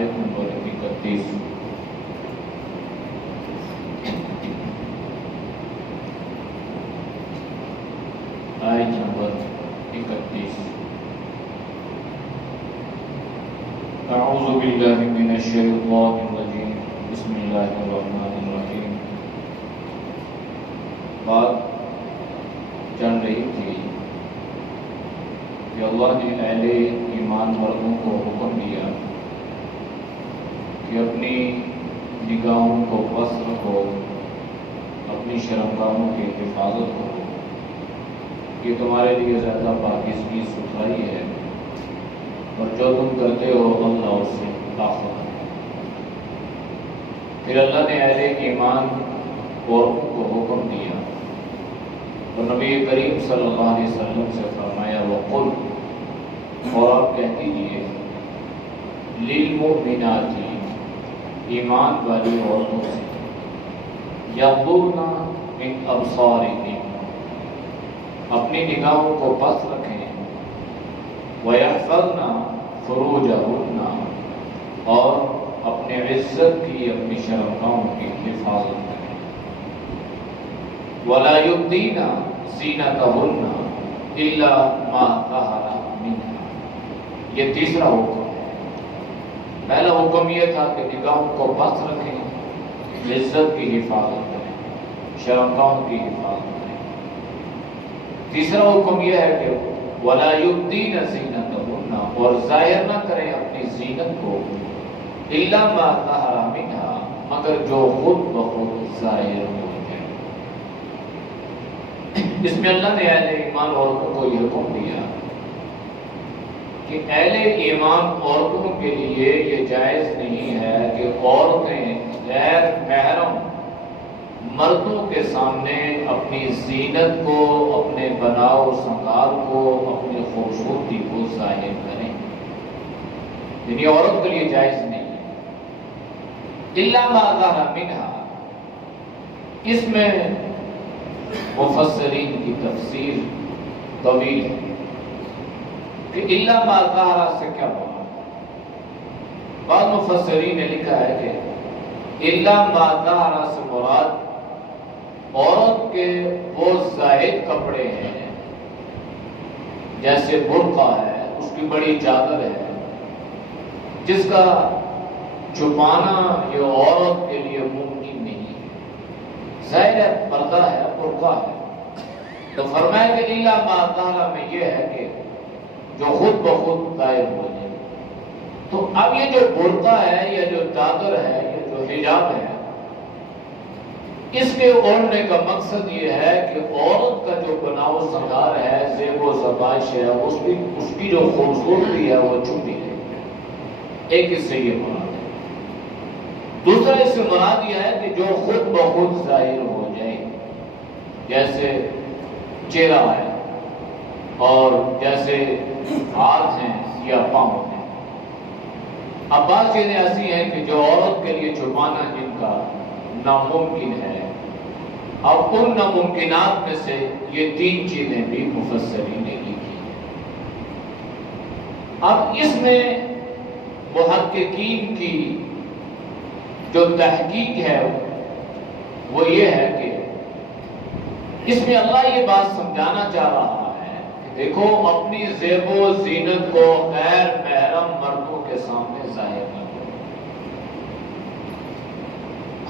آیت نمبر 31. آیت نمبر 31. اعوذ باللہ من الشیطان الرجیم. بسم اللہ الرحمن الرحیم. بات چل رہی تھی کہ اللہ نے اہل ایمان مردوں کو حکم دیا کہ اپنی نگاہوں کو پست رکھو، اپنی شرمگاہوں کی حفاظت کرو. یہ تمہارے لیے زیادہ پاکیزگی ستھرائی ہے، اور جو تم کرتے ہو اللہ اس سے باخبر ہے. پھر اللہ نے اہل ایمان عورتوں کو حکم دیا اور نبی کریم صلی اللہ علیہ وسلم سے فرمایا وقل، اور آپ کہہ دیجیے للمؤمنات، ایمان والی عورتوں سے یغضضن من ابصارہن، اپنی نگاہوں کو پست رکھیں، وَيَحْفَظْنَ فُرُوجَهُنَّ، اور اپنے عزت کی، اپنی شرمگاہوں کی حفاظت کریں. وَلَا يُبْدِينَ زِينَتَهُنَّ إِلَّا مَا ظَهَرَ مِنْهَا. یہ تیسرا حکم ہے. پہلا حکم یہ تھا کہ نگاہوں کو پست رکھیں، عزت کی حفاظت کریں، شرمگاہوں کی حفاظت کریں. تیسرا حکم یہ ہے کہ وَلَا يُبْدِينَ زِينَتَهُنَّ، اور ظاہر نہ کریں اپنی زینت کو، إِلَّا مَا ظَهَرَ مِنْهَا، مگر جو خود بخود ظاہر ہو جائے. اس میں اللہ نے اہل ایمان عورتوں کو یہ حکم دیا کہ اہل ایمان عورتوں کے لیے یہ جائز نہیں ہے کہ عورتیں غیر محرم مردوں کے سامنے اپنی زینت کو، اپنے بناؤ سنگار کو، اپنی خوبصورتی کو ظاہر کریں. یعنی عورت کے لیے جائز نہیں ہے. الا ما ظہر منہا، اس میں مفسرین کی تفسیر طویل ہے کہ الا ما ظہر سے کیا مراد. بعض مفسرین نے لکھا ہے کہ الا ما ظہر سے مراد عورت کے وہ زائد کپڑے ہیں، جیسے برقع ہے، اس کی بڑی چادر ہے، جس کا چھپانا یہ عورت کے لیے ممکن نہیں ہے. ظاہر ہے پردہ ہے، برقع ہے. تو فرمایا کہ الا ما ظہر میں یہ ہے کہ جو خود بخود ظاہر ہو جائے. تو اب یہ جو برقع ہے، یہ جو چادر ہے، یہ جو حجاب ہے، اس کے اوڑھنے کا مقصد یہ ہے کہ عورت کا جو بناؤ سنگار ہے، زیب و زبائش ہے، اس کی جو خوبصورتی ہے وہ چھپی ہے. ایک اس سے یہ مراد ہے. دوسرا اس سے مراد یہ ہے کہ جو خود بخود ظاہر ہو جائے، جیسے چہرہ ہے، اور جیسے ہاتھ ہیں یا پاؤں ہیں. اب بعض چیزیں ایسی ہیں کہ جو عورت کے لیے چھپانا جن کا ناممکن ہے. اب ان ناممکنات میں سے یہ تین چیزیں بھی مفسرین نے لکھی ہیں. اب اس میں محققین کی جو تحقیق ہے وہ یہ ہے کہ اس میں اللہ یہ بات سمجھانا چاہ رہا ہے کہ دیکھو اپنی زیب و زینت کو غیر محرم مردوں کے سامنے ظاہر نہ کرو.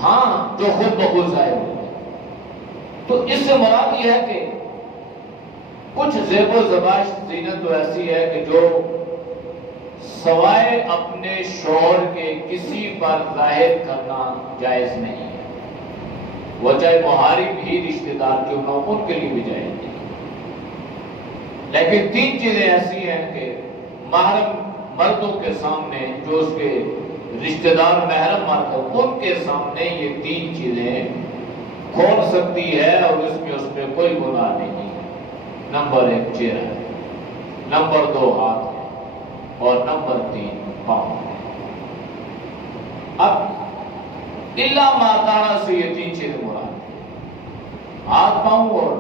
ہاں جو خود بخود ظاہر ہو. تو اس سے مراد یہ ہے کہ کچھ زیب و زبائش زینت تو ایسی ہے کہ جو سوائے اپنے شوہر کے کسی پر ظاہر کرنا جائز نہیں ہے. وہ چاہے محارم ہی رشتہ دار کیوں نہ ہو، ان کے لیے بھی جائز نہیں. لیکن تین چیزیں ایسی ہیں کہ محرم مردوں کے سامنے، جو اس کے رشتہ دار محرم مرد ہیں، ان کے سامنے یہ تین چیزیں کھول سکتی ہے اور اس میں کوئی گناہ نہیں ہے. نمبر 1 چہرہ ہے، نمبر 2 ہاتھ ہے، اور نمبر 3 پاؤں ہے. اب الا ما ظہر سے یہ تین چیزیں مراد ہیں، ہاتھ، پاؤں اور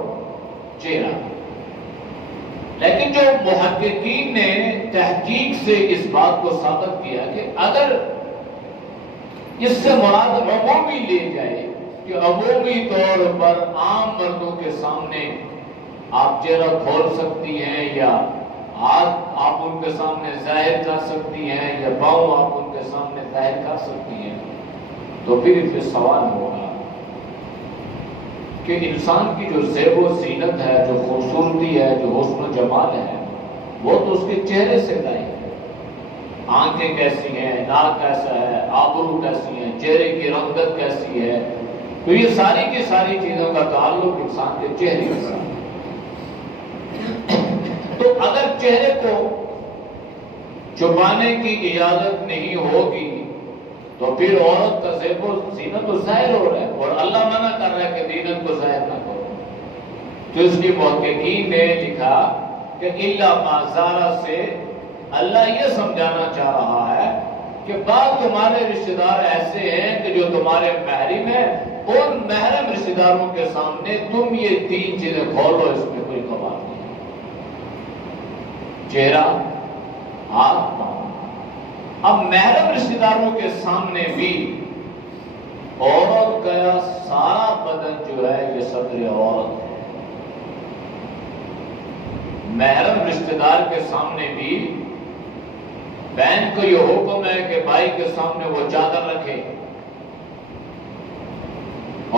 چہرہ. لیکن جو محققین نے تحقیق سے اس بات کو ثابت کیا کہ اگر اس سے مراد عمومی لے جائے کہ عمومی طور پر عام مردوں کے سامنے آپ چہرہ کھول سکتی ہیں یا ہاتھ آپ ان کے سامنے ظاہر کر سکتی ہیں یا پاؤں آپ ان کے سامنے ظاہر کر سکتی ہیں، تو پھر سوال ہوگا کہ انسان کی جو زیب و زینت ہے، جو خوبصورتی ہے، جو حسن و جمال ہے، وہ تو اس کے چہرے سے ظاہر ہے۔ آنکھیں کیسی ہیں، ناک کیسا ہے، آبرو کیسی ہیں، چہرے کی رنگت کیسی ہے، تو یہ ساری کی ساری چیزوں کا تعلق انسان کے چہرے کے ساتھ۔ تو اگر چہرے کو چھپانے کی اجازت نہیں ہوگی تو پھر عورت کا زیب و زینت تو ظاہر ہو رہا ہے، اور اللہ منع کر رہا ہے کہ زینت کو ظاہر نہ کرو۔ تو اس لیے محققین نے لکھا کہ الا ما ظہر سے اللہ یہ سمجھانا چاہ رہا ہے کہ بعض تمہارے رشتہ دار ایسے ہیں کہ جو تمہارے محرم ہیں، ان محرم رشتہ داروں کے سامنے تم یہ تین چیزیں کھولو، اس میں کوئی قبول نہیں ہے۔ چہرہ، ہاتھ، پاؤں۔ اب محرم رشتہ داروں کے سامنے بھی عورت کا سارا بدن جو ہے یہ صدر عورت ہے۔ محرم رشتہ دار کے سامنے بھی بہن کو یہ حکم ہے کہ بھائی کے سامنے وہ چادر رکھے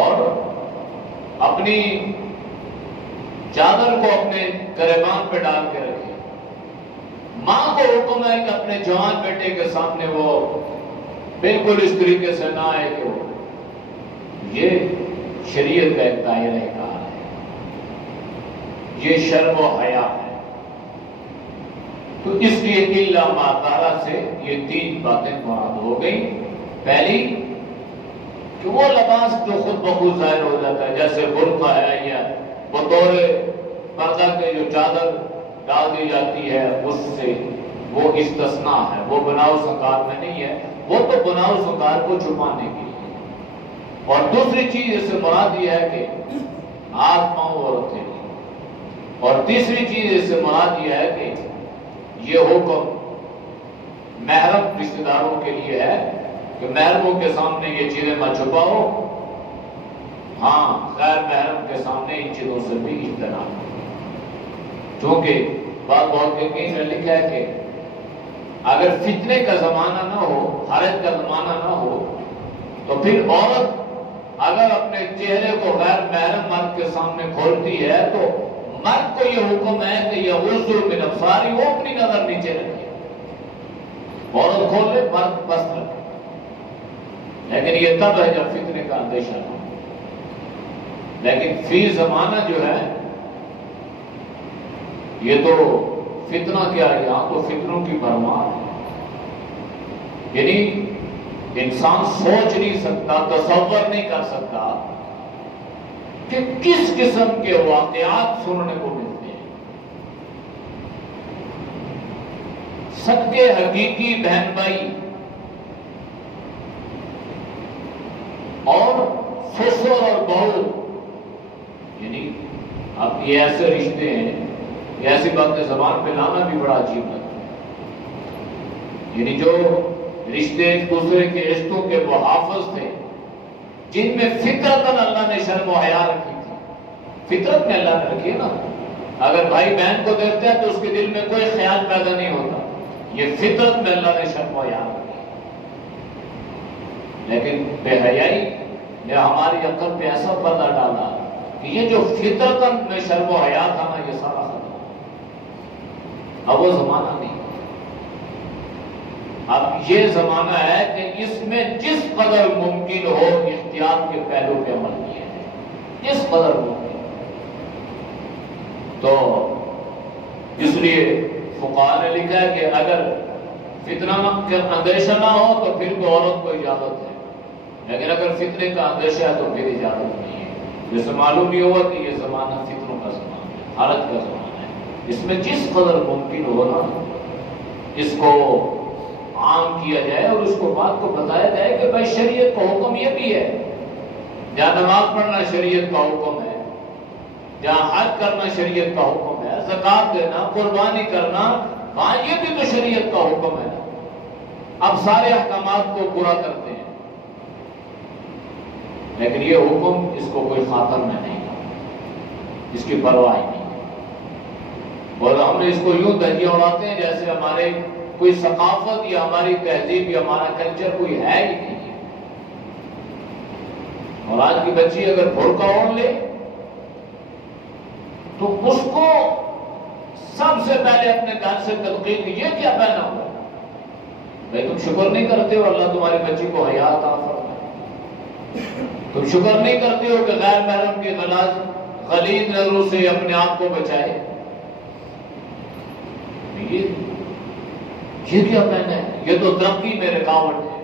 اور اپنی چادر کو اپنے گریبان پہ ڈال کے رکھے۔ ماں کو حکم ہے کہ اپنے جوان بیٹے کے سامنے وہ بالکل اس طریقے سے نہ آئے کہ وہ، یہ شریعت کا ایک دائرہ کار ہے، یہ شرم و حیا ہے۔ تو اس لیے الا ما ظہر سے یہ تین باتیں مراد ہو گئی۔ پہلی کہ وہ لباس جو خود بخود ظاہر ہو جاتا ہے، جیسے برقع ہے یا بطور پردہ کے جو چادر ڈال دی جاتی ہے، اس سے وہ استثناء ہے، وہ بناؤ سنگار میں نہیں ہے، وہ تو بناؤ سنگار کو چھپانے کے لیے۔ اور دوسری چیز اس سے مراد یہ ہے کہ ہاتھ پاؤں اور ہتھیلی۔ اور تیسری چیز اس سے مراد یہ ہے کہ یہ حکم محرم رشتہ داروں کے لیے ہے کہ محرموں کے سامنے یہ چیزیں مت چھپاؤ، ہاں غیر محرم کے سامنے ان چیزوں سے بھی اجتناب۔ چونکہ بات محققین نے لکھا ہے کہ اگر فتنے کا زمانہ نہ ہو، حرج کا زمانہ نہ ہو، تو پھر عورت اگر اپنے چہرے کو غیر محرم مرد کے سامنے کھولتی ہے تو مرد کو یہ حکم ہے کہ یہ غضوا من ابصارہم، وہ اپنی نظر نیچے رکھے، عورت کھول لے، مرد بس رکھے۔ لیکن یہ تب ہے جب فتنے کا اندیشہ نہ ہو۔ لیکن فی زمانہ جو ہے یہ تو فتنہ کیا ہے، یہاں تو فتنوں کی بھرمار ہے۔ یعنی انسان سوچ نہیں سکتا، تصور نہیں کر سکتا کہ کس قسم کے واقعات سننے کو ملتے ہیں۔ سچے حقیقی بہن بھائی اور سسر اور بہو، یعنی اب یہ ایسے رشتے ہیں، یہ ایسی باتیں زبان پہ لانا بھی بڑا عجیب لگتا ہے۔ یعنی جو رشتے ایک دوسرے کے رشتوں کے محافظ تھے، جن میں فطرتاً اللہ نے شرم و حیا رکھی تھی، فطرت میں اللہ نے رکھی ہے نا۔ اگر بھائی بہن کو دیکھتے ہیں تو اس کے دل میں کوئی خیال پیدا نہیں ہوتا، یہ فطرت میں اللہ نے شرم و حیا رکھی۔ لیکن بے حیائی نے ہماری عقل پہ ایسا پردہ ڈالا کہ یہ جو فطرتاً میں شرم و حیا تھا نا، یہ سارا ختم۔ اب وہ زمانہ نہیں، اب یہ زمانہ ہے کہ اس میں جس قدر ممکن ہو احتیاط کے پہلو پہ عمل کیا ہے، جس قدر ممکن۔ تو اس لیے فقہاء نے لکھا ہے کہ اگر فتنہ کا اندیشہ نہ ہو تو پھر تو عورت کو اجازت ہے، لیکن اگر فتنے کا اندیشہ ہے تو پھر اجازت نہیں ہے۔ جیسے معلوم نہیں ہوا کہ یہ زمانہ فتنوں کا زمانہ ہے، حالت کا زمانہ ہے۔ اس میں جس قدر ممکن ہو نا اس کو عام کیا جائے اور اس کو بات کو بتایا جائے کہ بھائی شریعت کا حکم یہ بھی ہے، جہاں نماز پڑھنا شریعت کا حکم ہے، جہاں حج کرنا شریعت کا حکم ہے، زکات دینا، قربانی کرنا، وہاں یہ بھی تو شریعت کا حکم ہے. اب سارے احکامات کو پورا کرتے ہیں، لیکن یہ حکم اس کو کوئی خاطر میں نہیں کرتا، اس کی پرواہ نہیں. اور ہم اس کو یوں دھجیاں اڑاتے ہیں جیسے ہمارے کوئی ثقافت یا ہماری تہذیب یا ہمارا کلچر کوئی ہے ہی نہیں. اور آج کی بچی اگر برقع اوڑھ لے تو اس کو سب سے پہلے اپنے گھر سے تنقید کی، یہ کیا پہنا ہوا؟ بھائی تم شکر نہیں کرتے ہو اللہ تمہاری بچی کو حیا عطا فرمائے؟ تم شکر نہیں کرتے ہو کہ غیر محرم کی غلیظ نظروں سے اپنے آپ کو بچائے؟ یہ کیا پہنا ہے؟ یہ تو ترقی میں رکاوٹ ہے.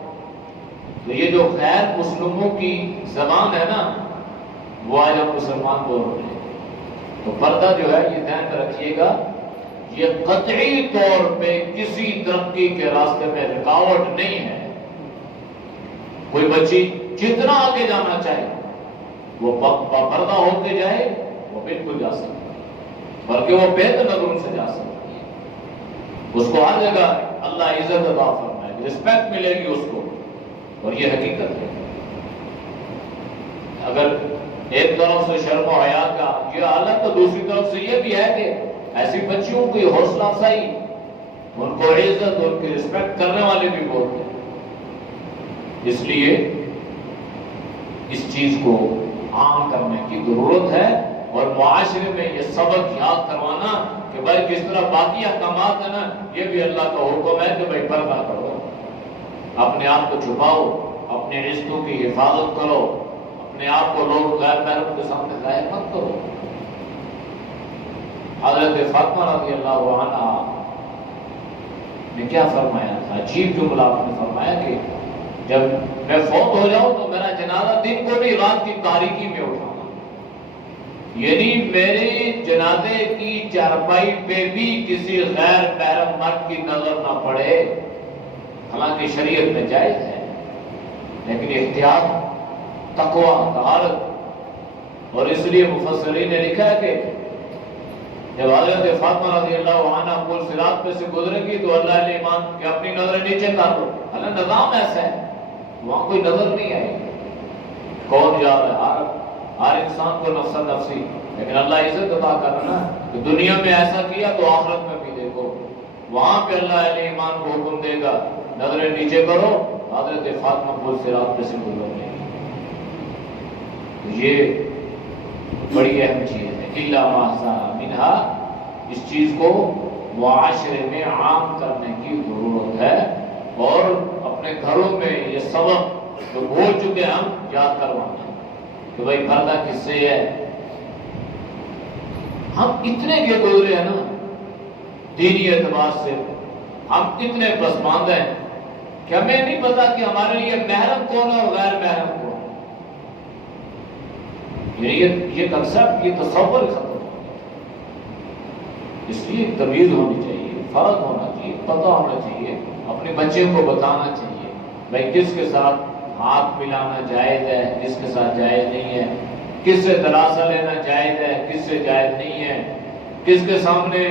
تو یہ جو غیر مسلموں کی زبان ہے نا، وہ آج ہم مسلمان بول رہے ہیں. تو پردہ جو ہے یہ دھیان میں رکھیے گا، یہ قطعی طور پہ کسی ترقی کے راستے میں رکاوٹ نہیں ہے. کوئی بچی جتنا آگے جانا چاہے وہ پردہ ہو کے جائے، وہ بالکل جا سکتی ہے، بلکہ وہ بہتر نظروں سے جا سکتی ہے. اس کو ہر جگہ اللہ عزت عطا فرمائے گی، رسپیکٹ ملے گی اس کو. اور یہ حقیقت ہے. اگر ایک طرف سے شرم و حیا کا یہ حالت، تو دوسری طرف سے یہ بھی ہے کہ ایسی بچیوں کی حوصلہ افزائی، ان کو عزت، ان کی رسپیکٹ کرنے والے بھی بہت ہیں. اس لیے اس چیز کو عام کرنے کی ضرورت ہے، اور معاشرے میں یہ سبق یاد کروانا کہ بھائی جس طرح باقی احکامات ہیں نا، یہ بھی اللہ کا حکم ہے کہ بھائی پردہ کرو، اپنے آپ کو چھپاؤ، اپنے رشتوں کی حفاظت کرو، اپنے آپ کو لوگ غیر محرم کے سامنے ظاہر مت کرو. حضرت فاطمہ رضی اللہ عنہا نے کیا فرمایا تھا؟ عجیب جملہ آپ نے فرمایا کہ جب میں فوت ہو جاؤں تو میرا جنازہ دن کو نہیں رات کی تاریکی میں اٹھانا، یعنی میرے جنازے کی چارپائی پہ بھی کسی غیر محرم مرد کی نظر نہ پڑے. حالانکہ شریعت میں جائز ہے، لیکن احتیاط، تقویٰ، طہارت. اور اس لیے مفسرین نے لکھا ہے کہ جب حضرت فاطمہ رضی اللہ عنہ پل صراط پہ سے گزرے گی تو اللہ علیہ ایمان کہ اپنی نظریں نیچے کر لو. اللہ نظام ایسا ہے، وہاں کوئی نظر نہیں آئے گی. کون جا رہا ہے؟ ہر انسان کو نفس نفسی، لیکن اللہ عزت عطا کرنا کہ دنیا میں ایسا کیا تو آخرت میں بھی دیکھو. وہاں پہ اللہ علیہ ایمان کو حکم دے گا نظریں نیچے کرو، حضرت فاطمہ پل صراط پہ سے گزرنے. یہ بڑی اہم چیز ہے. الا ما ظہر منہا، اس چیز کو معاشرے میں عام کرنے کی ضرورت ہے، اور اپنے گھروں میں یہ سبق جو بھول چکے ہم یاد کروانا کہ بھائی پردہ کس سے ہے. ہم اتنے کے گزرے ہیں نا دینی اعتبار سے، ہم اتنے پسماندہ ہیں کہ ہمیں نہیں پتا کہ ہمارے لیے محرم کون ہے اور غیر محرم کون. یہ کنسپٹ، یہ تصور ختم ہو گیا. اس لیے تمیز ہونی چاہیے، فرق ہونا چاہیے، پتہ ہونا چاہیے، اپنے بچے کو بتانا چاہیے بھائی کس کے ساتھ ہاتھ ملانا جائز ہے، کس کے ساتھ جائز نہیں ہے، کس سے دلاسا لینا جائز ہے، کس سے جائز نہیں ہے، کس کے سامنے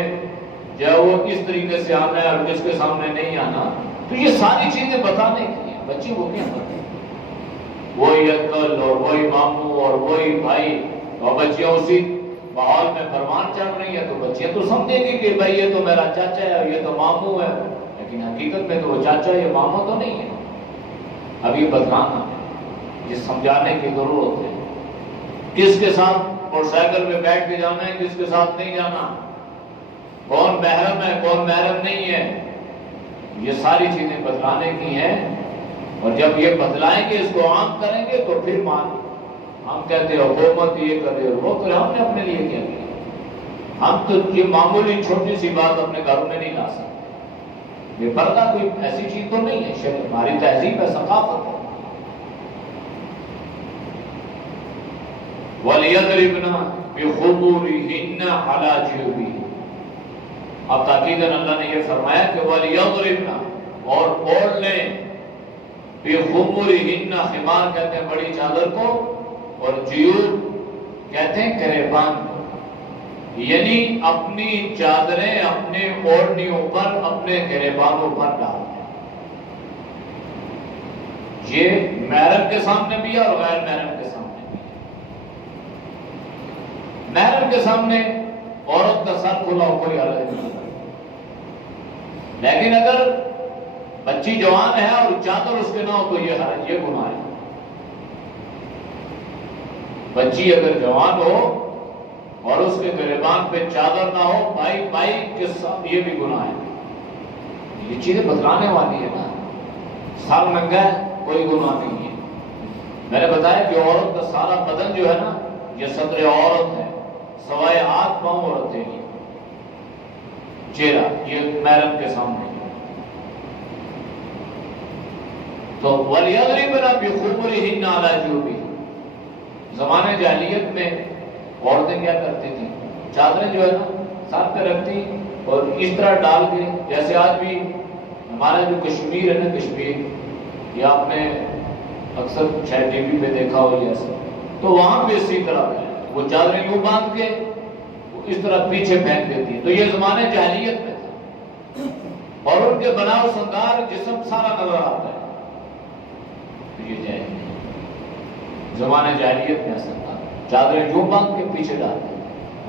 جو وہ کس طریقے سے آنا ہے اور کس کے سامنے نہیں آنا. تو یہ ساری چیزیں بتانے کے لیے بچے کو کیا پتہ، وہی انکل اور وہی ماموں اور وہی بھائی، اور بچیاں اسی ماحول میں فرمان چل رہی ہیں تو بچیاں تو سمجھیں گی کہ بھائی یہ تو میرا چاچا ہے اور یہ تو ماموں ہے، لیکن حقیقت میں تو وہ چاچا یہ ماموں تو نہیں ہے. اب یہ بدلانا ہے، یہ سمجھانے کی ضرورت ہے. کس کے ساتھ موٹر سائیکل میں بیٹھ کے جانا ہے، کس کے ساتھ نہیں جانا، کون محرم ہے کون محرم نہیں ہے، یہ ساری چیزیں بدلانے کی ہیں. اور جب یہ بدلائیں گے، اس کو عام کریں گے تو پھر ہم کہتے ہیں حکومت یہ کرے وہ کرے. ہم نے اپنے لیے کیا کیا؟ ہم تو یہ معمولی چھوٹی سی بات اپنے گھروں میں نہیں لا سکتے. یہ پردہ کوئی ایسی چیز تو نہیں ہے، ہماری تہذیب ہے، ثقافت ہے. وَلْيَضْرِبْنَ بِخُمُورِهِنَّ عَلَى جِيُوبِهِنَّ. اب تاکیداً اللہ نے یہ فرمایا کہ وَلْيَضْرِبْنَ، اور اوڑھ لیں، بِخُمُورِهِنَّ، خمار کہتے ہیں بڑی چادر کو، اور جیوب کہتے ہیں گریبان کو. یعنی اپنی چادریں اپنے اوڑھنیوں پر، اپنے گریبانوں پر ڈال دیں۔ یہ محرم کے سامنے بھی ہے اور غیر محرم کے سامنے بھی ہے۔ محرم کے سامنے عورت کا سر کھلا ہو کوئی حرج نہیں، لیکن اگر بچی جوان ہے اور چادر اس کے نہ ہو تو یہ حرج، یہ گناہ ہے۔ بچی اگر جوان ہو اور اس کے گریبان پہ چادر نہ ہو، بھائی کے ساتھ، یہ بھی گناہ ہے۔ یہ چیزیں بتلانے والی ہے نا، سر ننگا ہے کوئی گناہ نہیں ہے۔ میں نے بتایا کہ عورت کا سارا بدن جو ہے نا، یہ صدر عورت ہے، سوائے ہاتھ پاؤں اور ہتھیلی، چہرہ، یہ محرم کے سامنے۔ تو وَلْيَضْرِبْنَ بِخُمُرِهِنَّ عَلَى جُيُوبِهِنَّ، زمانے جاہلیت میں عورتیں کیا کرتی تھیں؟ چادریں جو ہے نا سر پہ رکھتی اور اس طرح ڈال کے، جیسے آج بھی ہمارا جو کشمیر ہے نا، کشمیر، یا آپ نے اکثر شاید ٹی وی پہ دیکھا ہو جیسے، تو وہاں پہ اسی طرح ہے، وہ چادریں یوں باندھ کے اس طرح پیچھے پھینک دیتی ہے۔ تو یہ زمانے جاہلیت میں تھا، اور ان کے بناؤ سنگار جسم سارا نظر آتا ہے۔ تو یہ جاہلیت، زمانے جاہلیت میں ایسا تھا، چادریں یوں باندھ کے پیچھے ڈالتے۔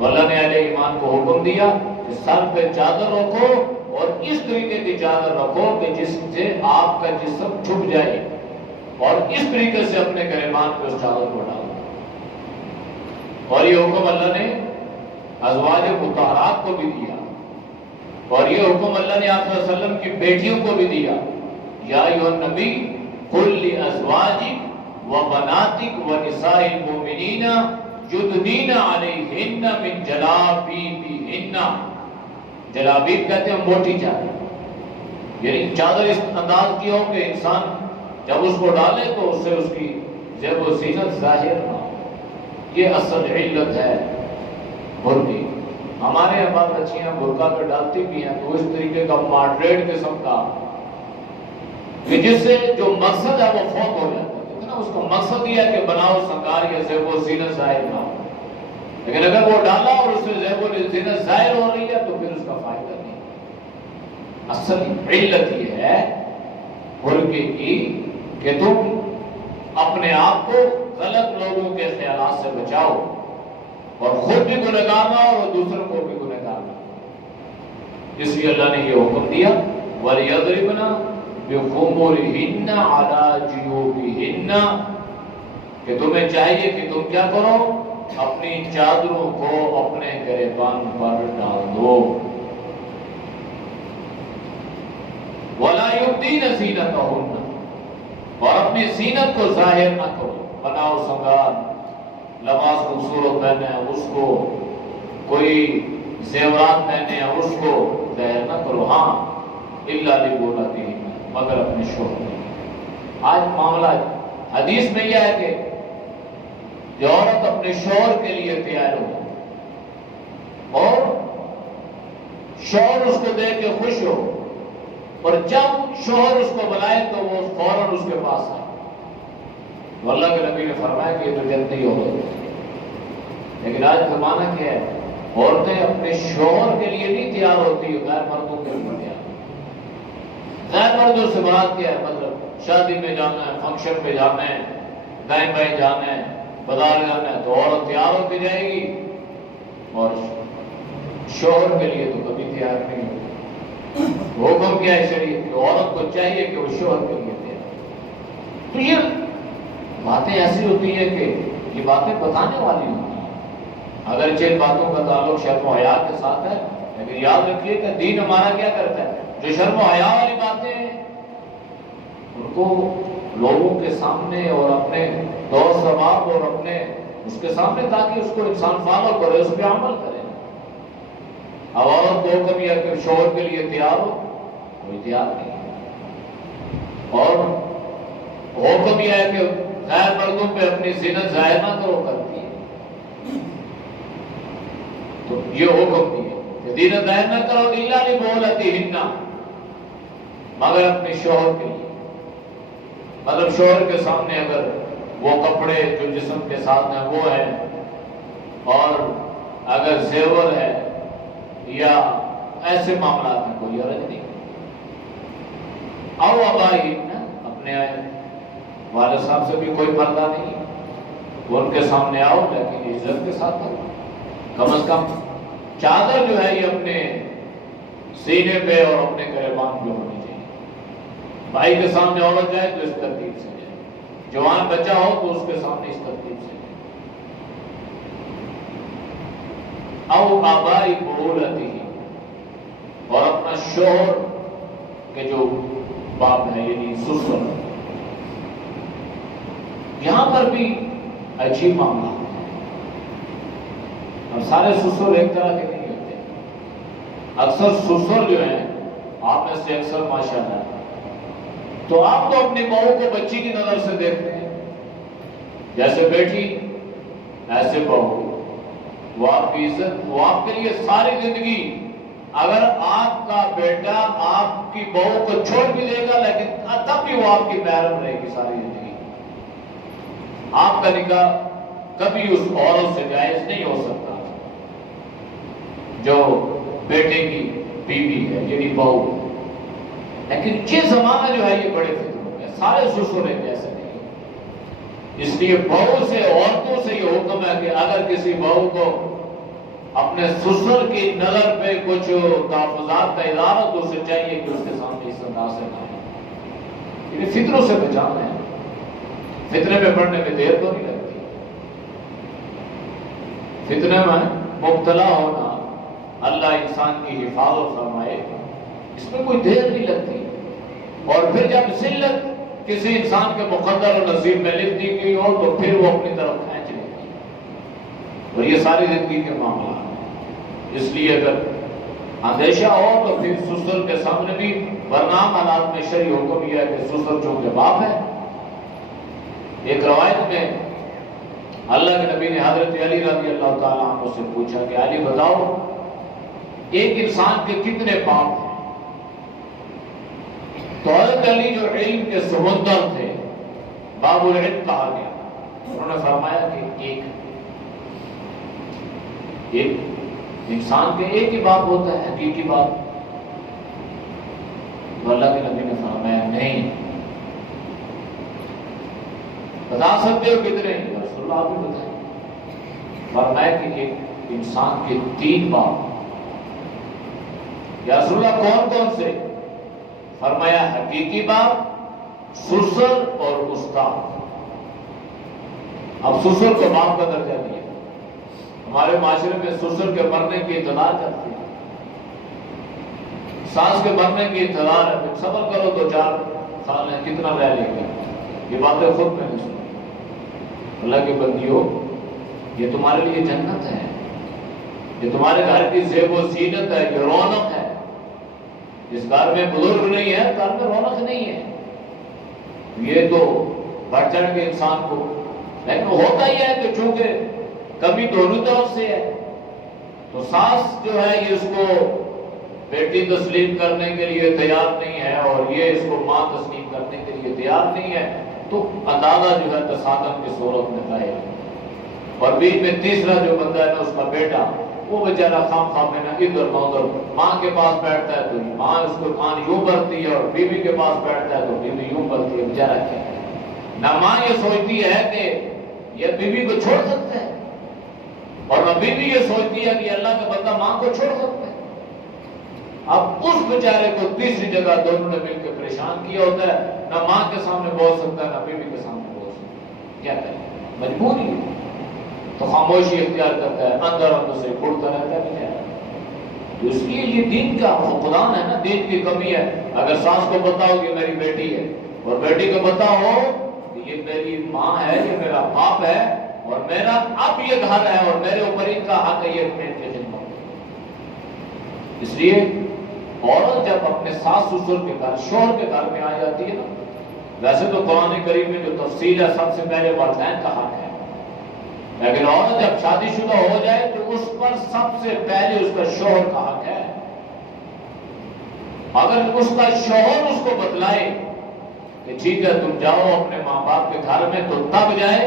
اللہ نے اہل ایمان کو حکم دیا کہ سر پہ چادر رکھو اور اس طریقے کی چادر رکھو کہ جس سے آپ کا جسم چھپ جائے، اور اس طریقے سے اپنے گریبان پہ اس چادر کو ڈالو۔ اور یہ حکم اللہ نے ازواج مطہرات کو بھی دیا، اور یہ حکم اللہ نے آپ صلی اللہ علیہ وسلم کی بیٹیوں کو بھی دیا۔ یا ایھا النبی قل لازواجک وبناتک ونساء المؤمنین یدنین علیہن من جلابیبہن۔ جلابیب کہتے ہیں موٹی چادر، یعنی چادر اس انداز کی ہو کہ انسان جب اس کو ڈالے تو اس سے اس کی زیب و زینت ظاہر نہ ہو۔ یہ اصل علت ہے برقع۔ ہمارے یہاں بات بچیاں برقع پہ ڈالتی بھی ہیں تو اس طریقے کا ماڈریٹ قسم کا کہ جس سے جو مقصد ہے وہ فوت ہو جاتا ہے۔ اس کا مقصد یہ ہے کہ بناؤ سنگار یا زیب و زینت ظاہر نہ ہو، لیکن اگر وہ ڈالا اور اس سے زیب و زینت ظاہر ہو رہی ہے تو پھر اس کا فائدہ نہیں۔ اصل علت یہ ہے برقع کی کہ تم اپنے آپ کو غلط لوگوں کے خیالات سے بچاؤ، اور خود بھی گنہگار نہ ہو اور دوسروں کو بھی گنہگار نہ ہو۔ اس لیے اللہ نے یہ حکم دیا وَلْيَضْرِبْنَ بِخُمُرِهِنَّ عَلَى جُيُوبِهِنَّ، کہ تمہیں چاہیے کہ تم کیا کرو، اپنی چادروں کو اپنے گریبان پر ڈال دو۔ وَلَا يُبْدِينَ زِينَتَهُنَّ، اور اپنی زینت کو ظاہر نہ کرو، بناؤ سنگار، لباس خوبصورت پہنے اس کو، کوئی زیورات پہنے اس کو ظاہر نہ کرو۔ ہاں الا لبولتہن، مگر اپنے شوہر۔ آج معاملہ حدیث میں یہ ہے کہ جو عورت اپنے شوہر کے لیے تیار ہو اور شوہر اس کو دیکھ کے خوش ہو، اور جب شوہر اس کو بلائے تو وہ فوراً اس کے پاس آئے، تو اللہ کے نبی نے فرمایا کہ یہ تو جنتی ہو گئی۔ لیکن آج زمانہ کیا ہے، عورتیں اپنے شوہر کے لیے نہیں تیار ہوتی، غیر مردوں کے لیے تیار۔ غیر مردوں سے مراد کیا ہے؟ مطلب شادی میں جانا ہے، فنکشن میں جانا ہے، دائیں بائیں جانا ہے، بازار جانا ہے، تو عورت تیار ہو کے جائے گی، اور شوہر کے لیے تو کبھی تیار نہیں ہوگی۔ حکم کیا ہے شریعت کہ عورت کو چاہیے کہ وہ شوہر کے لیے تیار۔ تو یہ باتیں ایسی ہوتی ہیں کہ یہ باتیں بتانے والی ہوتی ہیں، اگرچہ ان باتوں کا تعلق شرم و حیا کے ساتھ ہے، لیکن یاد رکھیے کہ دین ہمارا کیا کرتا ہے، جو شرم و حیا والی باتیں ہیں ان کو لوگوں کے سامنے اور اپنے دور سباب اور اپنے اس کے سامنے، تاکہ اس کو انسان فالو کرے، اس پہ عمل کرے۔ اب عورت کو کبھی ہے کہ شوہر کے لیے تیار ہو، کوئی تیار نہیں، اور حکم یہ ہے کہ غیر مردوں پہ اپنی زینت ظاہر نہ کرو، کرتی ہے۔ تو یہ حکم دیا کہ زینت ظاہر نہ کرو الا لبولتہن، مگر اپنے شوہر کے لیے۔ مطلب شوہر کے سامنے اگر وہ کپڑے جو جسم کے ساتھ ہیں وہ ہیں، اور اگر زیور ہے یا ایسے معاملات میں کوئی حرج نہیں. او ابائی، اپنے والد صاحب سے بھی کوئی پردہ نہیں، ان کے سامنے آؤ لیکن عزت کے ساتھ آؤ. کم از کم چادر جو ہے یہ اپنے سینے پہ اور اپنے گریبان پہ ہونی چاہیے. بھائی کے سامنے عورت جائے تو اس ترتیب سے جائے، جوان بچہ ہو تو اس کے سامنے اس ترتیب سے جائے. او آبائی بعولتی، اور اپنا شوہر کے جو باپ ہے یعنی سسر. یہاں پر بھی عجیب معاملہ ہے. اب سارے سسر ایک طرح کے نہیں ہوتے. اکثر سسر جو ہیں آپ میں سے اکثر ماشاءاللہ، تو آپ تو اپنی بہو کو بچی کی نظر سے دیکھتے ہیں، جیسے بیٹی ایسے بہو. وہ آپ کی عزت، وہ آپ کے لیے ساری زندگی. اگر آپ کا بیٹا آپ کی بہو کو چھوڑ بھی دے گا لیکن تب بھی وہ آپ کی محرم رہے گی ساری زندگی. آپ کا نکاح کبھی اس عورت سے جائز نہیں ہو سکتا جو بیٹے کی بیوی ہے یعنی بہو. لیکن یہ زمانہ جو ہے یہ بڑے فکر ہو گیا، سارے سسر ایک جیسے نہیں. اس لیے بہو سے، عورتوں سے یہ حکم ہے کہ اگر کسی بہو کو اپنے سسر کی نظر پہ کچھ تحفظات کا اظہار ہو تو اسے چاہیے کہ اس کے سامنے اس انداز سے نہ آئے. یعنی فطروں سے بچانا ہے. فتنے میں پڑنے میں دیر تو نہیں لگتی. فتنے میں مبتلا ہونا، اللہ انسان کی حفاظت فرمائے، اس میں کوئی دیر نہیں لگتی. اور پھر جب ذلت کسی انسان کے مقدر اور نصیب میں لکھ دی گئی ہو تو پھر وہ اپنی طرف کھینچ لیتی ہے. اور یہ ساری زندگی کے معاملات. اس لیے اگر اندیشہ ہو تو پھر سسر کے سامنے بھی، ورنہ حالات میں شرعی حکم یہ ہے کہ سسر چونکہ باپ ہے. ایک روایت میں اللہ کے نبی نے حضرت علی رضی اللہ تعالیٰ عنہ سے پوچھا کہ علی بتاؤ ایک انسان کے کتنے باپ ہیں؟ تو حضرت علی جو علم کے سمندر تھے، باب العلم کہا گیا، انہوں نے فرمایا کہ ایک انسان کے ایک ہی باپ ہوتا ہے حقیقی باپ. تو اللہ کے نبی نے فرمایا نہیں. بتا سکتے ہو کتنے؟ رسول اللہ آپ بھی بتائیں. فرمایا کہ ایک انسان کے 3 باپ. یا رسول اللہ کون کون سے؟ فرمایا حقیقی باپ، سسر اور استاد. اب سسر کو باپ کا درجہ دیا. ہمارے معاشرے میں سسر کے مرنے کی اطلاع کرتی ہے، ساس کے مرنے کی اطلاع ہے. پھر صبر کرو 2-4 سال ہے، کتنا رہ لے گا. یہ باتیں خود میں نہیں سنی. اللہ کے بندیوں، یہ تمہارے لیے جنت ہے، یہ تمہارے گھر کی زیب و زینت ہے، یہ رونق ہے. جس گھر میں بزرگ نہیں ہے گھر میں رونق نہیں ہے. یہ تو بڑھ چڑھ کے انسان کو، لیکن ہوتا ہی ہے کہ چونکہ کبھی دونوں طرف سے ہے تو ساس جو ہے یہ اس کو بیٹی تسلیم کرنے کے لیے تیار نہیں ہے اور یہ اس کو ماں تسلیم کرنے کے لیے تیار نہیں ہے. تو اندازہ جو ہے تصادم کی صورت میں ظاہر ہے. اور بیچ میں تیسرا جو بندہ ہے نا اس کا بیٹا، وہ بیچارہ خام خام میں نا ادھر ادھر ماں کے پاس بیٹھتا ہے تو ماں اس کو کان یوں بھرتی ہے، اور بیوی کے پاس بیٹھتا ہے تو بیوی یوں بھرتی ہے. بیچارہ کیا ہے؟ نہ ماں یہ سوچتی ہے کہ یہ بیوی کو چھوڑ سکتا ہے، اور نہ بیوی یہ سوچتی ہے کہ اللہ کا بندہ ماں کو چھوڑ سکتا ہے. اب اس بیچارے کو تیسری جگہ دونوں نے مل کے پریشان کیا ہوتا ہے. نہ ماں کے سامنے بول سکتا ہے، نہ بیوی کے سامنے بول سکتا ہے. کیا کرے؟ مجبوری ہے. تو خاموشی اختیار کرتا ہے، اندر اندر سے گھڑتا رہتا ہے بیچارہ. تو اس لیے یہ دین کا فقدان ہے نا، دین کی کمی ہے. اگر ساس کو بتاؤ کہ میری بیٹی ہے، اور بیٹی کو بتاؤ کہ یہ میری ماں ہے، یہ میرا باپ ہے، اور میرا اب یہ گھر ہے اور میرے اوپر ان کا حق ہے یہ میرے کی خدمت. اس لیے عورت جب اپنے ساس سسر کے گھر، شوہر کے گھر میں آ جاتی ہے نا، ویسے تو قرآن کریم میں جو تفصیل ہے سب سے پہلے والدین کا حق ہے، لیکن عورت جب شادی شدہ ہو جائے تو اس پر سب سے پہلے اس کا شوہر کا حق ہے. اگر اس کا شوہر اس کو بتلائے کہ ٹھیک ہے تم جاؤ اپنے ماں باپ کے گھر میں تو تب جائے.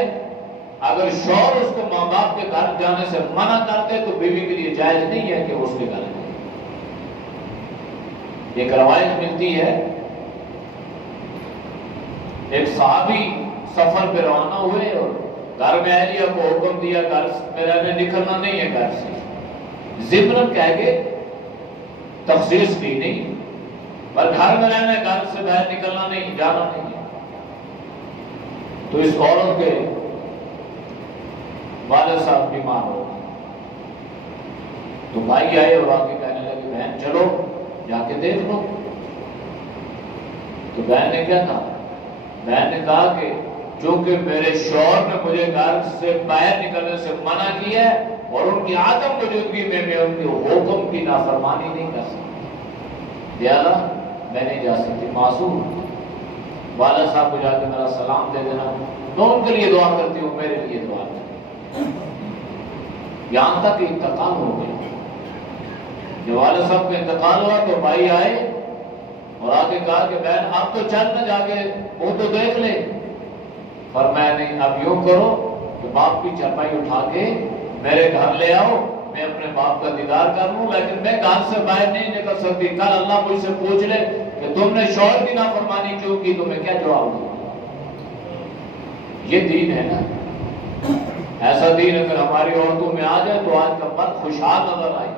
اگر شوہر اس کو ماں باپ کے گھر جانے سے منع کرتے تو بیوی کے لیے جائز نہیں ہے کہ اس کے گھر جائے۔ ایک روایت ملتی ہے، ایک صحابی سفر پہ روانہ ہوئے اور گھر میں اہلیہ کو حکم دیا گھر میں رہنے، نکلنا نہیں ہے گھر سے، ضمن کہہ کے تخصیص کی نہیں، پر گھر میں رہنا ہے، گھر سے باہر نکلنا نہیں، جانا نہیں ہے۔ تو اس عورت کے والد صاحب بیمار ہو گئے تو بھائی آئے اور آ کے کہنے لگے بہن چلو جا کے دیکھ لو۔ تو بہن نے کیا کہا؟ بہن نے کہا کہ چونکہ میرے شوہر نے مجھے گھر سے باہر نکلنے سے منع کیا ہے اور ان کی عدم موجودگی میں ان کے حکم کی نافرمانی نہیں کر سکتی، لہذا میں نہیں جا سکتی، معصوم۔ والد صاحب کو جا کے میرا سلام دے دینا، میں ان کے لیے دعا کرتی ہوں، میرے لیے دعا کرتی۔ یہاں تک انتقال ہو گیا۔ جب والد صاحب کا انتقال ہوا تو بھائی آئے اور آ کے کہا کہ بہن اب تو چل نہ، جا کے وہ تو دیکھ لے۔ فرمایا نہیں، اب یوں کرو کہ باپ کی چرپائی اٹھا کے میرے گھر لے آؤ، میں اپنے باپ کا دیدار کر لوں، لیکن میں گھر سے باہر نہیں نکل سکتی۔ کل اللہ مجھ سے پوچھ لے کہ تم نے شوہر کی نافرمانی کیوں کی تو میں کیا جواب دوں؟ یہ دین ہے نا۔ ایسا دین اگر ہماری عورتوں میں آ جائے تو آج کا مرد خوشحال نظر آئے،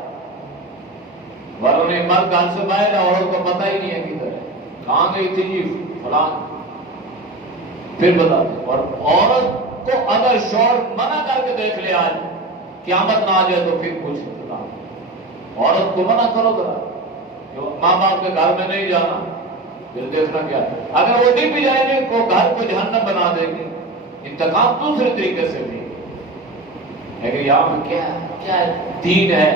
ورنہ مرد گھر سے باہر ہے، عورت کو پتہ ہی نہیں ہے کدھر ہے، کہاں گئی تھی جی فلاں، پھر بتا دیں۔ اور عورت کو اگر شوہر منع کر کے دیکھ لے آج قیامت نہ آ جائے تو پھر کچھ بتا، عورت کو منع کرو ذرا، ماں باپ کے گھر میں نہیں جانا، پھر دیکھنا کیا ہے۔ اگر وہ نہیں بھی جائیں گے تو گھر کو جہنم بنا دیں گے۔ انتقام دوسرے طریقے سے بھی ہے، یہاں پہ کیا دین ہے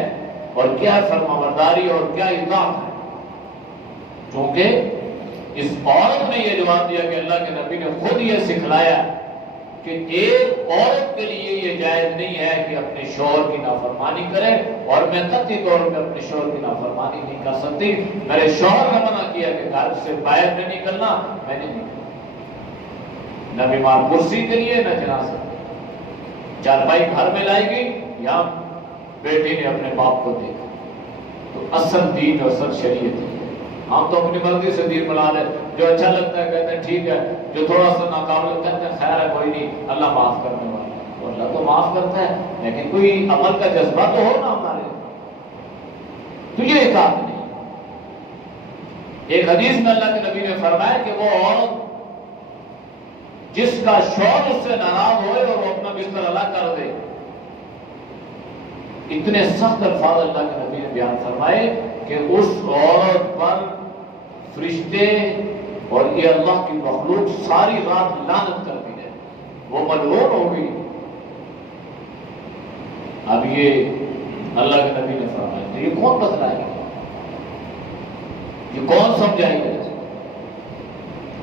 اور کیا فرمانبرداری اور کیا اطاعت ہے۔ چونکہ اس عورت نے یہ جواب دیا کہ اللہ کے نبی نے خود یہ سکھلایا کہ ایک عورت کے لیے یہ جائز نہیں ہے کہ اپنے شوہر کی نافرمانی کرے، اور میں قطعی طور پہ اپنے شوہر کی نافرمانی نہیں کر سکتی۔ میرے شوہر نے منع کیا کہ گھر سے باہر نہیں نکلنا، میں نہیں نکلنا، نہ بیمار کرسی کے لیے نہ جنازہ۔ چارپائی گھر میں لائے گی، یہاں بیٹی نے اپنے باپ کو دیکھا۔ تو اصل دین اور اصل شریعت ہے۔ ہم تو اپنی مرضی سے دین بنا لیں، جو اچھا لگتا ہے کہتے ہیں ٹھیک ہے، جو تھوڑا سا ناقابل کہتے ہیں خیر ہے کوئی نہیں، اللہ معاف کرنے والا ہے۔ اور اللہ تو معاف کرتا ہے، لیکن کوئی عمل کا جذبہ تو ہو نا ہمارے، تو یہ اطاعت نہیں۔ ایک حدیث میں اللہ کے نبی نے فرمایا کہ وہ عورت جس کا شوہر اس سے ناراض ہوئے اور وہ اپنا بستر الگ کر دے، اتنے سخت الفاظ اللہ کے نبی نے بیان فرمائے کہ اس عورت پر فرشتے اور یہ اللہ کی مخلوق ساری رات لعنت کرتی ہے، وہ ملعون ہو گئی۔ اب یہ اللہ کے نبی نے فرمایا، تو یہ کون بتلائے گا، یہ کون سمجھائے گا؟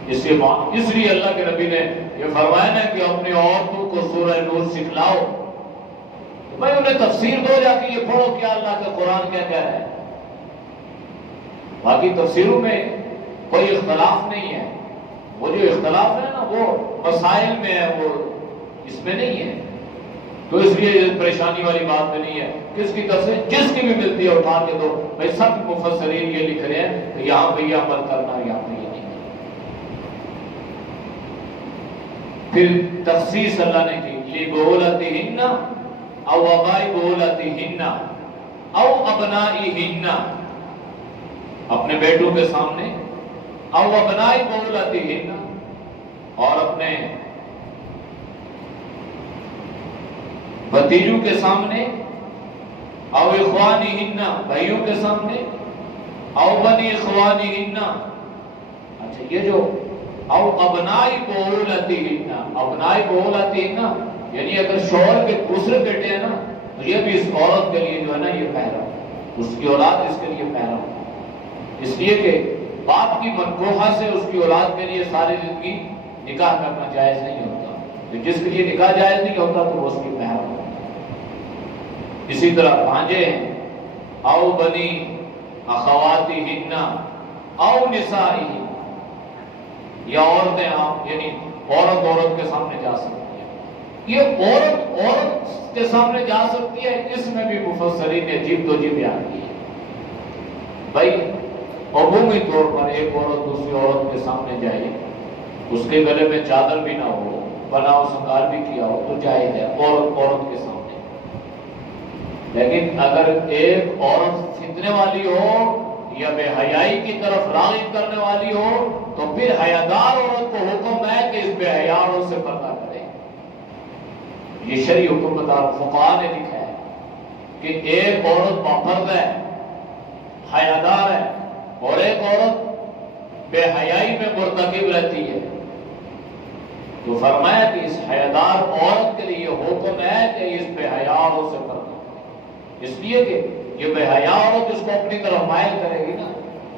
اس لیے اللہ کے نبی نے یہ فرمایا نا کہ اپنی عورتوں کو سورہ نور سکھلاؤ، بھائی انہیں تفسیر دو، جا کے یہ پڑھو کیا اللہ کا قرآن کیا کہہ رہا ہے۔ باقی تفسیروں میں کوئی اختلاف نہیں ہے، وہ جو اختلاف ہے نا وہ مسائل میں ہے، وہ اس میں نہیں ہے، تو اس لیے پریشانی والی بات میں نہیں ہے۔ کس کی تفسیر جس کی بھی ملتی ہے اٹھا کے دو، بھائی سب مفسرین یہ لکھ رہے ہیں تو یہاں پہ یہ عمل کرنا، یہاں پہ یہ نہیں کرنا۔ پھر تخصیص اللہ نے کی، لِبُعُولَتِهِنَّ او آبائی بُعُولَتِهِنَّ او ابنائِهِنَّ، اپنے بیٹوں کے سامنے، او ابنائی بُعُولَتِهِنَّ، اور اپنے بھتیجوں کے سامنے، او اخوانِهِنَّ، بھائیوں کے سامنے، او بنی اخوانِهِنَّ۔ اچھا یہ جو او ابنائی بُعُولَتِهِنَّ، ابنائی بُعُولَتِهِنَّ یعنی اگر شوہر کے دوسرے بیٹے ہیں نا تو یہ بھی اس عورت کے لیے جو ہے نا یہ محرم، اس کی اولاد اس کے لیے محرم، اس لیے کہ باپ کی منکوحہ سے اس کی اولاد کے لیے ساری زندگی نکاح کرنا جائز نہیں ہوتا، تو جس کے لیے نکاح جائز نہیں ہوتا تو وہ اس کی محرم ہوتا ہے۔ اسی طرح بھانجے ہیں، او بنی اخواتہن او نسائہن، یا عورتیں آپ یعنی عورت کے سامنے جا سکتی ہیں، یہ عورت کے سامنے جا سکتی ہے، اس میں بھی مفسرین نے عجیب تو عجیب بیان کی ہے۔ بھائی عمومی طور پر ایک عورت دوسری عورت کے سامنے جائے، اس کے گلے میں چادر بھی نہ ہو، بنا و سنگار بھی کیا ہو تو جائز ہے عورت کے سامنے۔ لیکن اگر ایک عورت فتنے والی ہو یا بے حیائی کی طرف راغب کرنے والی ہو تو پھر حیادار عورت کو حکم ہے کہ اس بے حیا عورت سے پردہ کرے۔ یہ شرعی حکم فقہاء نے لکھا ہے کہ ایک عورت باپردہ ہے، حیادار ہے، اور ایک عورت بے حیائی میں مرتکب رہتی ہے، تو فرمایا کہ اس حیادار عورت کے لیے حکم ہے کہ اس بے حیا عورت سے پردہ کرے، اس لیے کہ یہ بے حیا عورت اس کو اپنی طرف مائل کرے گی نا،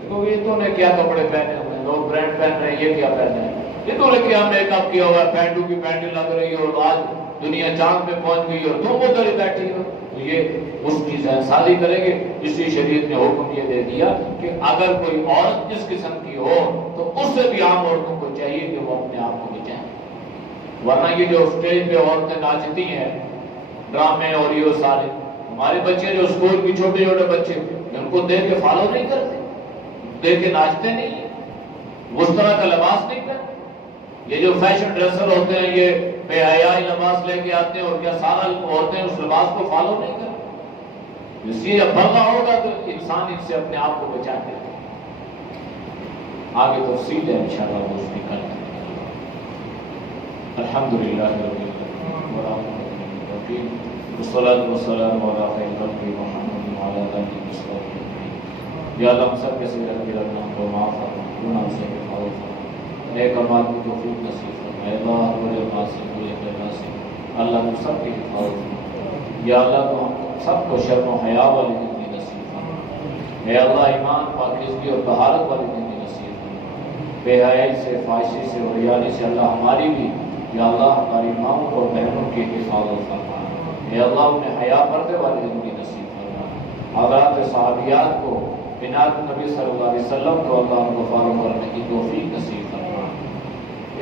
کیونکہ یہ تو نے کیا کپڑے پہنے ہوئے ہیں، لوگ برانڈ پہن رہے ہیں، یہ کیا پہنے ہیں، یہ تو نے کیا میک اپ کیا ہوا ہے، پینٹو کی پینٹیں لگ رہی ہے اور آج دنیا چاند پہ پہنچ گئی اور تم ادھر ہی بیٹھی ہو، تو یہ اس کی ذہن سازی کریں گے۔ اسی شریعت نے حکم یہ دے دیا کہ اگر کوئی عورت جس قسم کی ہو تو اس سے بھی عام عورتوں کو چاہیے کہ وہ اپنے آپ کو بچائیں، ورنہ یہ جو اسٹیج پہ عورتیں ناچتی ہیں، ڈرامے اور یہ سارے، ہمارے بچے جو اسکول کی چھوٹے چھوٹے بچے ان کو دیکھ کے فالو نہیں کرتے، دیکھ کے ناچتے نہیں ہیں، وہ اس طرح کا لباس نہیں پہنتے۔ یہ جو فیشن ڈریسر ہوتے ہیں یہ بے حیائی لباس لے کے آتے ہیں اور کیا سارا عورتیں اس لباس کو فالو نہیں کرتے، اس لیے جب پردہ ہوگا تو انسان ان سے اپنے آپ کو بچا کے رکھے۔ آگے تفصیل ہے انشاءاللہ وہ اس کی کل۔ الحمدللہ رب العالمین والصلاة والسلام علی خیر خلق محمد وعلی آلہ وصحبہ اجمعین۔ یا اللہ ہم سب کے سگرت کے رکھنا ہم کو معاف فرما، گناہ سے حفاظت فرما، نیک اعمال کی توفیق نصیب فرما۔ اے اللہ بڑے ناصر بڑے ناصر، اللہ ہم سب کی حفاظت فرما۔ یا اللہ تو ہم سب کو شرم و حیا والی زندگی نصیب فرما۔ اے اللہ ایمان پاکیزگی اور طہارت والی زندگی نصیب فرما۔ بے حیائی سے، فحشی سے اور ریائی سے اللہ ہماری بھی، یا اللہ ہماری ماؤں اور بہنوں کی حفاظت فرما۔ اے اللہ انہیں حیا پردے والی زندگی نصیب فرما۔ حضرات صحابیات کو بنات نبی صلی اللہ علیہ وسلم کو اللہ ان کو فالو کرنے کی توفیق نصیب فرما۔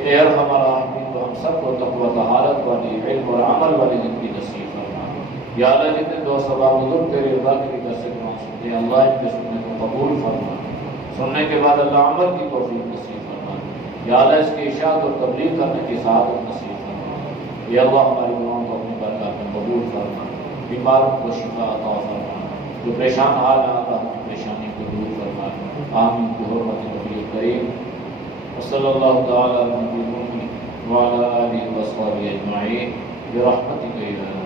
اے ارحم الراحمین تو ہم سب کو تقوی طہارت والی، علم اور عمل والی زندگی نصیب فرما۔ یا اللہ جتنے دو سبا بزرگ تیرے رضا کے لیے کر سکتے ہیں، اللہ ان کے سننے کو قبول فرما، سننے کے بعد اللہ عمل کی توفیق نصیب فرما۔ یا اللہ اس کی اشاعت اور تبلیغ کرنے کی سعادت نصیب فرما۔ یا اللہ ہماری دعاؤں کو اپنی برکات میں قبول فرما، بیماروں کو شفا عطا فرما، جو پریشان حال ہیں اللہ کی پریشانی کو دور فرما۔ آمین بحرمت نبی کریم وصلی اللہ تعالی علی نبی وعلی آلہ وصحبہ اجمعین برحمتک یا